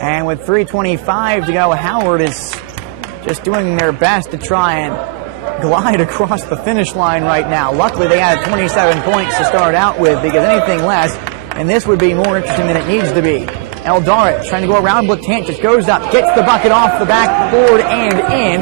And with 3:25 to go, Howard is just doing their best to try and glide across the finish line right now. Luckily, they had 27 points to start out with, because anything less, and this would be more interesting than it needs to be. Eldarit trying to go around Blatanchik, goes up, gets the bucket off the backboard and in.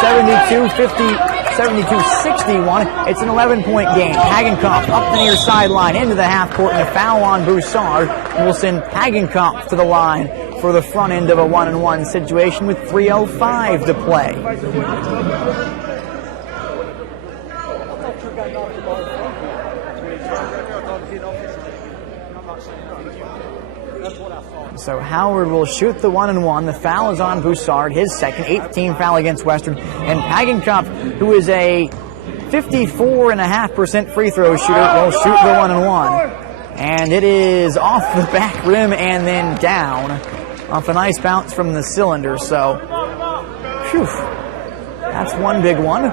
72-61. It's an 11-point game. Hagenkoff up the near sideline into the half court, and a foul on Broussard will send Hagenkoff to the line for the front end of a 1-on-1 situation with 3:05 to play. So Howard will shoot the 1-and-1. The foul is on Broussard, his second, 8th foul against Western. And Hagenkoff, who is a 54.5% free throw shooter, will shoot the 1-and-1. And it is off the back rim and then down off a nice bounce from the cylinder. So, phew, that's one big one.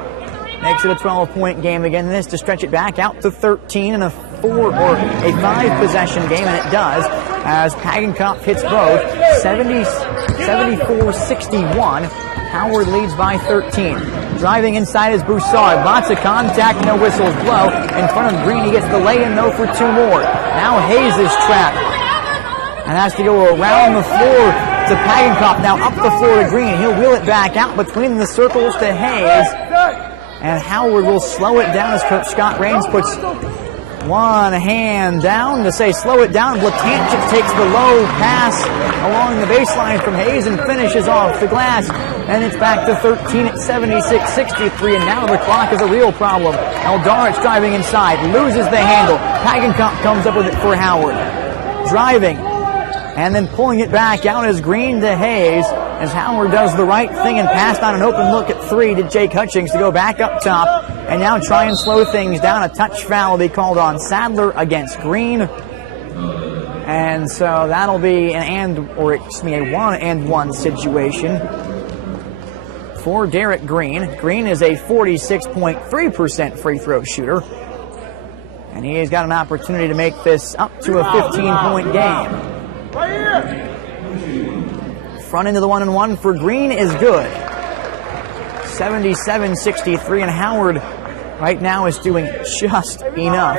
Makes it a 12-point game again. This to stretch it back out to 13 in a 5-possession game, and it does, as Hagenkoff hits both. 74-61. Howard leads by 13. Driving inside is Broussard. Lots of contact, no whistles blow. In front of Green, he gets the lay-in, though, for 2 more. Now Hayes is trapped and has to go around the floor to Hagenkoff. Now up the floor to Green. He'll wheel it back out between the circles to Hayes. And Howard will slow it down as Coach Scott Rains puts one hand down to say slow it down. Blatanchik takes the low pass along the baseline from Hayes and finishes off the glass. And it's back to 13 at 76-63. And now the clock is a real problem. Eldarit's driving inside, loses the handle. Hagenkoff comes up with it for Howard. Driving and then pulling it back out as Green to Hayes, as Howard does the right thing and passed on an open look at 3 to Jake Hutchings to go back up top and now try and slow things down. A touch foul will be called on Sadler against Green. And so that'll be a 1-and-1 situation for Derek Green. Green is a 46.3% free throw shooter, and he has got an opportunity to make this up to a 15-point game. Front end of the 1-and-1 for Green is good. 77-63, and Howard right now is doing just enough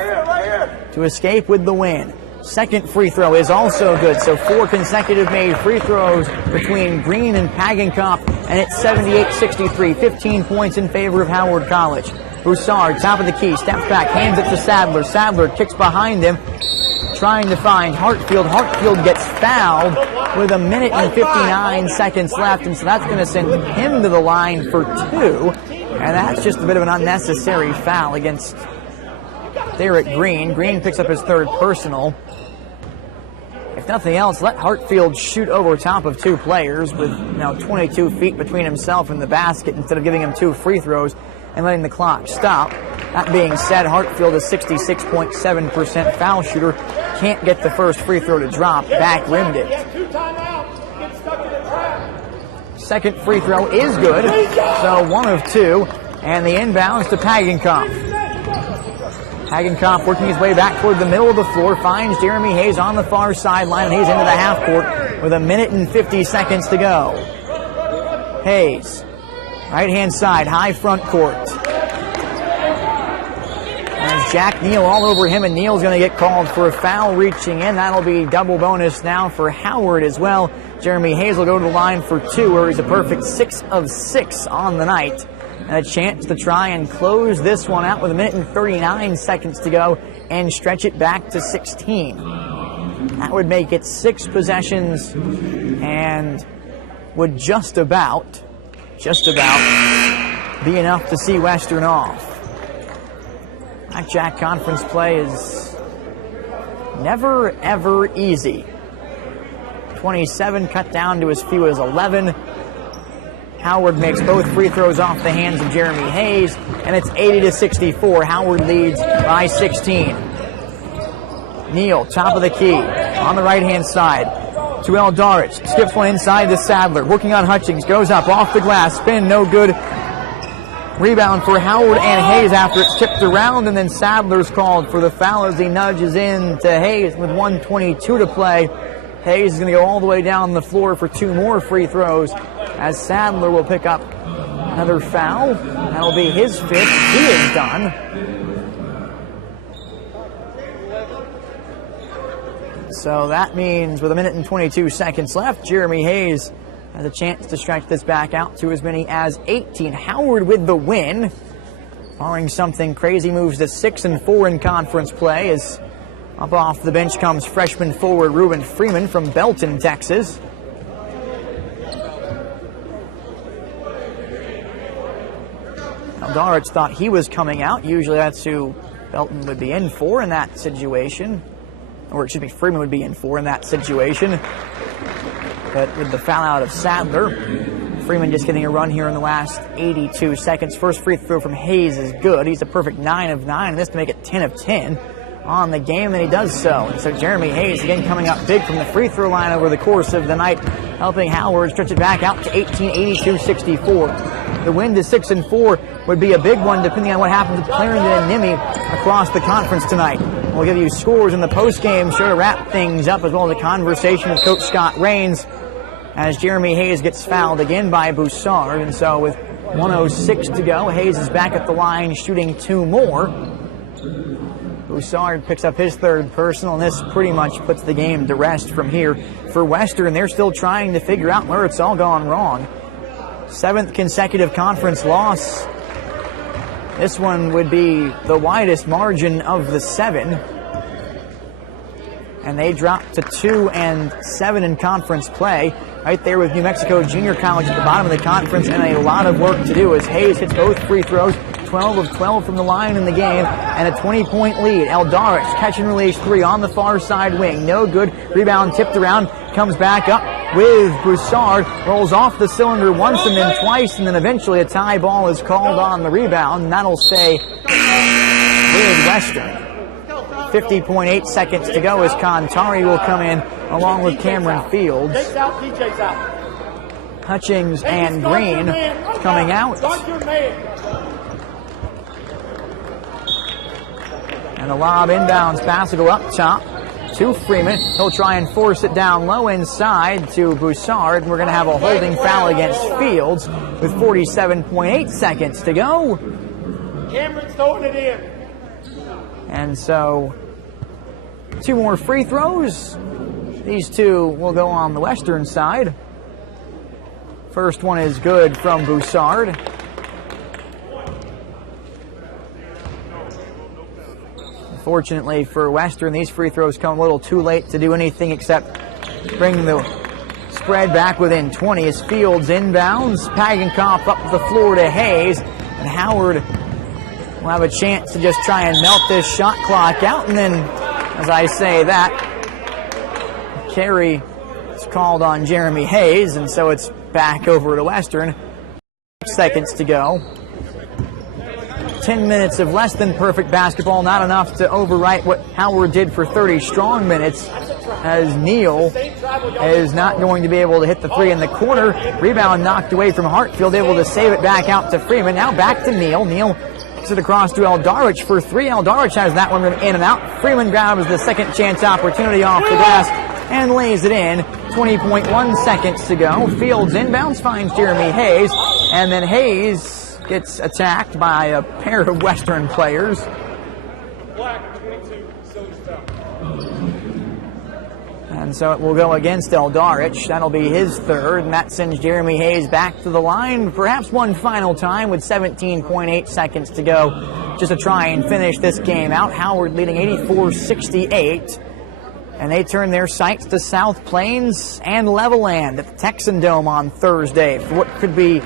to escape with the win. Second free throw is also good, so 4 consecutive made free throws between Green and Hagenkoff, and it's 78-63, 15 points in favor of Howard College. Broussard, top of the key, steps back, hands it to Sadler. Sadler kicks behind him, trying to find Hartfield. Hartfield gets fouled with 1 minute and 59 seconds left, and so that's going to send him to the line for 2, and that's just a bit of an unnecessary foul against Derek Green. Green picks up his 3rd personal. If nothing else, let Hartfield shoot over top of 2 players with now 22 feet between himself and the basket instead of giving him 2 free throws and letting the clock stop. That being said, Hartfield is 66.7% foul shooter. Can't get the first free throw to drop. Back rimmed it. Second free throw is good. So 1 of 2. And the inbounds to Hagenkoff. Hagenkoff working his way back toward the middle of the floor. Finds Jeremy Hayes on the far sideline. And he's into the half court with 1 minute and 50 seconds to go. Hayes. Right-hand side, high front court. There's Jack Neal all over him, and Neal's going to get called for a foul reaching in. That'll be double bonus now for Howard as well. Jeremy Hayes will go to the line for 2, where he's a perfect 6 of 6 on the night. And a chance to try and close this one out with 1 minute and 39 seconds to go and stretch it back to 16. That would make it 6 possessions and would just about be enough to see Western off. Blackjack conference play is never, ever easy. 27 cut down to as few as 11. Howard makes both free throws off the hands of Jeremy Hayes, and it's 80-64. Howard leads by 16. Neal, top of the key, on the right-hand side. To Eldarit, skips one inside to Sadler, working on Hutchings, goes up, off the glass, spin, no good. Rebound for Howard and Hayes after it's tipped around, and then Sadler's called for the foul as he nudges in to Hayes with 1:22 to play. Hayes is going to go all the way down the floor for 2 more free throws, as Sadler will pick up Another foul. That'll be his fifth. He is done. So that means with 1 minute and 22 seconds left, Jeremy Hayes has a chance to stretch this back out to as many as 18. Howard with the win. Barring something crazy, moves to 6-4 in conference play as up off the bench comes freshman forward Ruben Freeman from Belton, Texas. Eldarich thought he was coming out. Usually that's who Belton would be in for in that situation. Or excuse me, Freeman would be in for in that situation. But with the foul out of Sadler, Freeman just getting a run here in the last 82 seconds. First free throw from Hayes is good. He's a perfect 9 of 9, and this to make it 10 of 10 on the game, and he does so. And so Jeremy Hayes again coming up big from the free throw line over the course of the night, helping Howard stretch it back out to 18, 82-64. The win to 6-4 would be a big one depending on what happens with Clarendon and Nimmie across the conference tonight. We'll give you scores in the postgame, sure to wrap things up, as well as a conversation with Coach Scott Rains as Jeremy Hayes gets fouled again by Boussard. And so with 1:06 to go, Hayes is back at the line shooting 2 more. Boussard picks up his 3rd personal, and this pretty much puts the game to rest from here. For Western, they're still trying to figure out where it's all gone wrong. 7th consecutive conference loss. This one would be the widest margin of the 7. And they dropped to 2-7 in conference play. Right there with New Mexico Junior College at the bottom of the conference, and a lot of work to do as Hayes hits both free throws. 12 of 12 from the line in the game, and a 20-point lead. Eldarich, catch and release 3 on the far side wing. No good. Rebound tipped around. Comes back up with Boussard. Rolls off the cylinder once and then twice, and then eventually a tie ball is called on the rebound, and that'll stay with Western. 50.8 seconds to go as Contari will come in along with Cameron Fields. Hutchings and Green coming out. And the lob inbounds pass will go up top to Freeman. He'll try and force it down low inside to Boussard. We're going to have a holding foul against Fields with 47.8 seconds to go. Cameron's throwing it in. And so 2 more free throws. These 2 will go on the Western side. First one is good from Boussard. Unfortunately for Western, these free throws come a little too late to do anything except bring the spread back within 20 as Fields inbounds. Pagenkopf up the floor to Hayes, and Howard will have a chance to just try and melt this shot clock out. And then, as I say that, carry is called on Jeremy Hayes, and so it's back over to Western. 6 seconds to go. 10 minutes of less than perfect basketball, not enough to overwrite what Howard did for 30 strong minutes, as Neal is not going to be able to hit the 3 in the corner. Rebound knocked away from Hartfield, able to save it back out to Freeman. Now back to Neal. Neal kicks it across to Eldarich for 3. Eldarich has that one in and out. Freeman grabs the second chance opportunity off the glass and lays it in. 20.1 seconds to go. Fields inbounds, finds Jeremy Hayes, and then Hayes gets attacked by a pair of Western players. And so it will go against Eldarich. That'll be his 3rd, and that sends Jeremy Hayes back to the line perhaps one final time with 17.8 seconds to go just to try and finish this game out. Howard leading 84-68. And they turn their sights to South Plains and Levelland at the Texan Dome on Thursday for what could be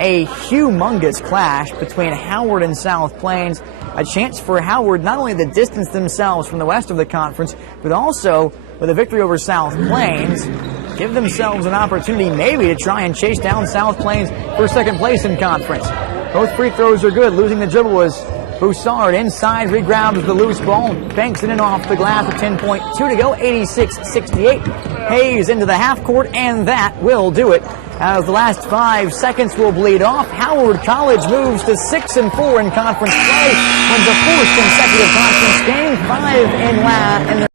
a humongous clash between Howard and South Plains. A chance for Howard not only to distance themselves from the rest of the conference, but also with a victory over South Plains, give themselves an opportunity maybe to try and chase down South Plains for 2nd place in conference. Both free throws are good. Losing the dribble was Boussard inside, regrabs the loose ball, banks it in off the glass with 10.2 to go, 86-68. Hayes into the half court, and that will do it. As the last 5 seconds will bleed off, Howard College moves to 6-4 in conference play, wins the 4th consecutive conference game, 5 in their